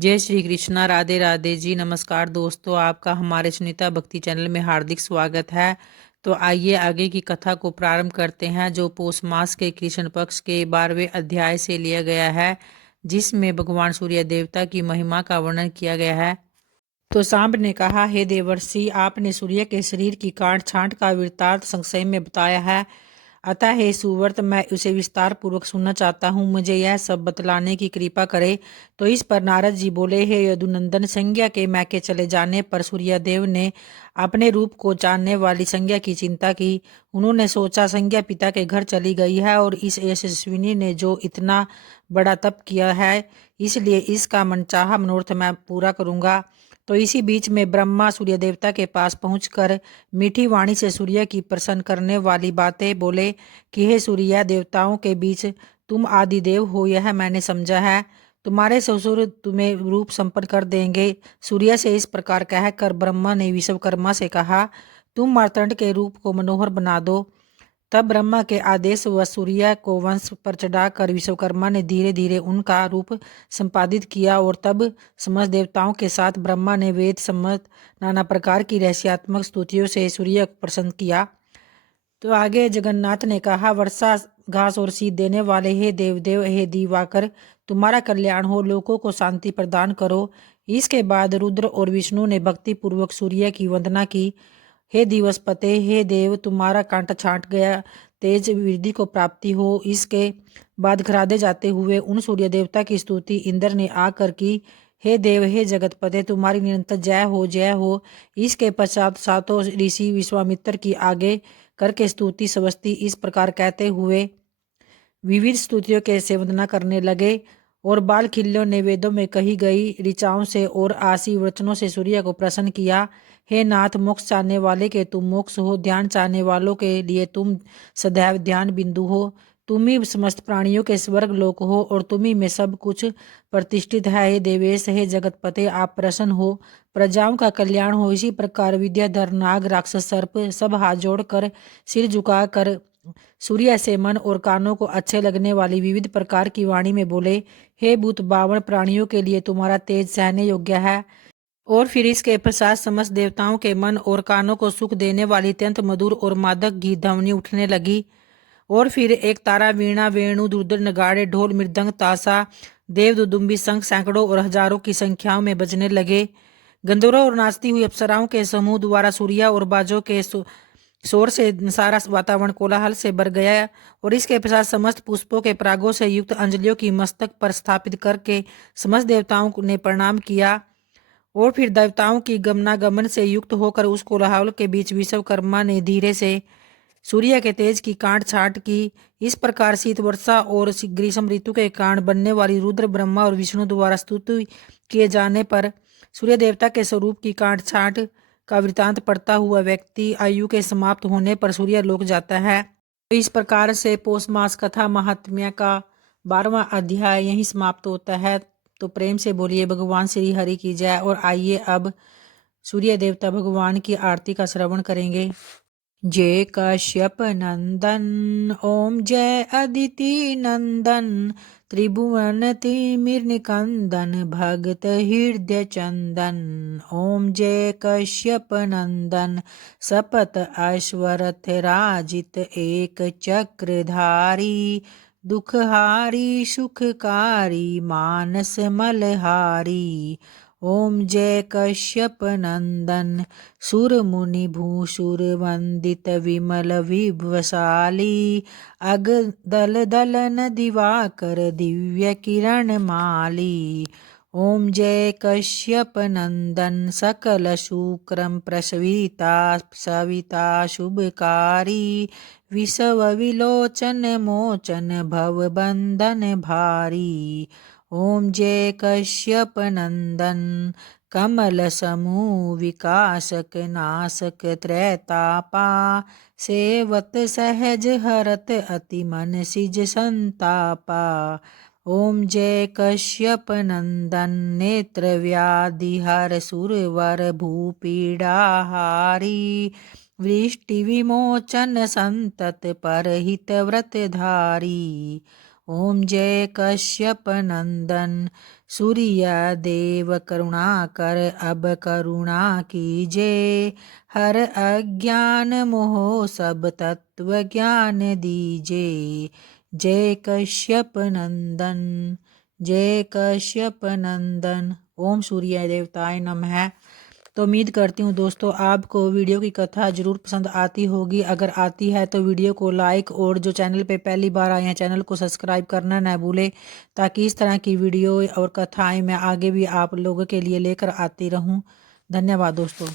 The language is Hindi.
जय श्री कृष्णा। राधे राधे जी। नमस्कार दोस्तों, आपका हमारे सुनीता भक्ति चैनल में हार्दिक स्वागत है। तो आइए आगे की कथा को प्रारंभ करते हैं, जो पौष मास के कृष्ण पक्ष के 12वें अध्याय से लिया गया है, जिसमें भगवान सूर्य देवता की महिमा का वर्णन किया गया है। तो सांब ने कहा, हे देवर्षि, आपने सूर्य के शरीर की काट छांट का वृत्तांत संक्षेप में बताया है, अतः हे सुवर्त मैं उसे विस्तार पूर्वक सुनना चाहता हूँ। मुझे यह सब बतलाने की कृपा करे। तो इस पर नारद जी बोले, हे यदुनंदन, संज्ञा के मैके चले जाने पर सूर्यदेव ने अपने रूप को जानने वाली संज्ञा की चिंता की। उन्होंने सोचा, संज्ञा पिता के घर चली गई है और इस यशस्विनी ने जो इतना बड़ा तप किया है, इसलिए इसका मनचाहा मनोरथ मैं पूरा करूंगा। तो इसी बीच में ब्रह्मा सूर्य देवता के पास पहुंचकर मीठी वाणी से सूर्य की प्रसन्न करने वाली बातें बोले कि हे सूर्य, देवताओं के बीच तुम आदिदेव हो, यह मैंने समझा है। तुम्हारे ससुर तुम्हें रूप संपन्न कर देंगे। सूर्य से इस प्रकार कहकर ब्रह्मा ने विश्वकर्मा से कहा, तुम मार्तंड के रूप को मनोहर बना दो। तब ब्रह्मा के आदेश व सूर्य को वंश पर चढ़ाकर विश्वकर्मा ने धीरे धीरे उनका रूप संपादित किया, और तब समस्त देवताओं के साथ ब्रह्मा ने वेद सम्मत नाना प्रकार की रहस्यात्मक स्तुतियों से सूर्य को प्रसन्न किया। तो आगे जगन्नाथ ने कहा, वर्षा घास और शीत देने वाले हे देवदेव, हे दिवाकर, तुम्हारा कल्याण हो, लोगों को शांति प्रदान करो। इसके बाद रुद्र और विष्णु ने भक्ति पूर्वक सूर्य की वंदना की। हे दिवसपते, हे देव, तुम्हारा कांटा छाट गया, तेज वृद्धि को प्राप्ति हो। इसके बाद खरादे जाते हुए उन सूर्य देवता की स्तुति इंद्र ने आकर की। हे देव, हे जगतपते, तुम्हारी निरंतर जय हो, जय हो। इसके पश्चात सातों ऋषि विश्वामित्र की आगे करके स्तुति स्वस्ति इस प्रकार कहते हुए विविध स्तुतियों के से वंदना करने लगे, और बाल खिल्यों ने वेदों में कही गई ऋचाओं से और आशी वचनों से सूर्य को प्रसन्न किया। हे नाथ, मोक्ष चाहने वाले के तुम मोक्ष हो, ध्यान चाहने वालों के लिए तुम सदैव ध्यान बिंदु हो। तुम ही समस्त प्राणियों के स्वर्ग लोक हो, और तुम ही में सब कुछ प्रतिष्ठित है। हे देवेश, हे जगतपते, आप प्रसन्न हो, प्रजाओं का कल्याण हो। इसी प्रकार विद्याधर, नाग, राक्षस, सर्प सब हाथ जोड़कर सिर झुकाकर सूर्य से मन और कानों को अच्छे लगने वाली विविध प्रकार की वाणी में बोले, हे भूत बावन प्राणियों के लिए तुम्हारा तेज सहने योग्य है। और फिर इसके पश्चात समस्त देवताओं के मन और कानों को सुख देने वाली अत्यंत मधुर और मादक गीत ध्वनि उठने लगी। और फिर एक तारा, वीणा, वेणु, दुर्दर, नगाड़े, ढोल, मृदंग, ताशा, देव दुदुम्बी, शंख सैकड़ों और हजारों की संख्याओं में बजने लगे। गंधर्वों और नाचती हुई अप्सराओं के समूह द्वारा सूर्य और बाजों के शोर से सारा वातावरण कोलाहल से भर गया। और इसके पश्चात समस्त पुष्पों के परागों से युक्त अंजलियों की मस्तक पर स्थापित करके समस्त देवताओं ने प्रणाम किया। और फिर देवताओं की गमनागमन से युक्त होकर उस कोलाहल के बीच विश्वकर्मा ने धीरे से सूर्य के तेज की काट छाट की। इस प्रकार शीत वर्षा और ग्रीष्म ऋतु के कारण बनने वाली रुद्र, ब्रह्मा और विष्णु द्वारा स्तुति किए जाने पर सूर्य देवता के स्वरूप की काट छाट का वृतांत पढ़ता हुआ व्यक्ति आयु के समाप्त होने पर सूर्य लोक जाता है। तो इस प्रकार से पौष मास कथा महात्म्य का 12वां अध्याय यहीं समाप्त होता है। तो प्रेम से बोलिए भगवान श्री हरि की जय। और आइए अब सूर्य देवता भगवान की आरती का श्रवण करेंगे। जय कश्यप नंदन, ओम जय अदिति नंदन, त्रिभुवन तिमिर निकंदन, भगत हृदय चंदन। ओम जय कश्यप नंदन, सपत अश्वरथ राजित, एक चक्रधारी, दुखहारी सुखकारी, मानस मलहारी। ओम जय कश्यप नंदन, सुर मुनि भूसुर वंदित, विमल विभवशाली, अग दल दलन दिवाकर, दिव्य किरण माली। ओम जय कश्यप नंदन, सकल शुक्रम प्रसविता, सविता शुभकारी, विषव विलोचन मोचन, भव बंधन भारी। ओम जय कश्यप नंदन, कमल समूह विकासक, नासक त्रैतापा, सेवत सहज हरत, अति मन सिज संतापा। ओम जय कश्यप नंदन, नेत्र व्याधि हर, सुरवर भूपीड़ा हारी, वृष्टि विमोचन, संतत परहित व्रत धारी। ओम जय कश्यप नंदन, सूर्य देव करुणा कर अब करुणा कीजे, हर अज्ञान मोह सब तत्व ज्ञान दीजे। जय कश्यप नंदन, जय कश्यप नंदन। ओम सूर्य देवताय नमः। तो उम्मीद करती हूँ दोस्तों आपको वीडियो की कथा ज़रूर पसंद आती होगी। अगर आती है तो वीडियो को लाइक और जो चैनल पे पहली बार आए हैं चैनल को सब्सक्राइब करना ना भूलें, ताकि इस तरह की वीडियो और कथाएं मैं आगे भी आप लोगों के लिए लेकर आती रहूँ। धन्यवाद दोस्तों।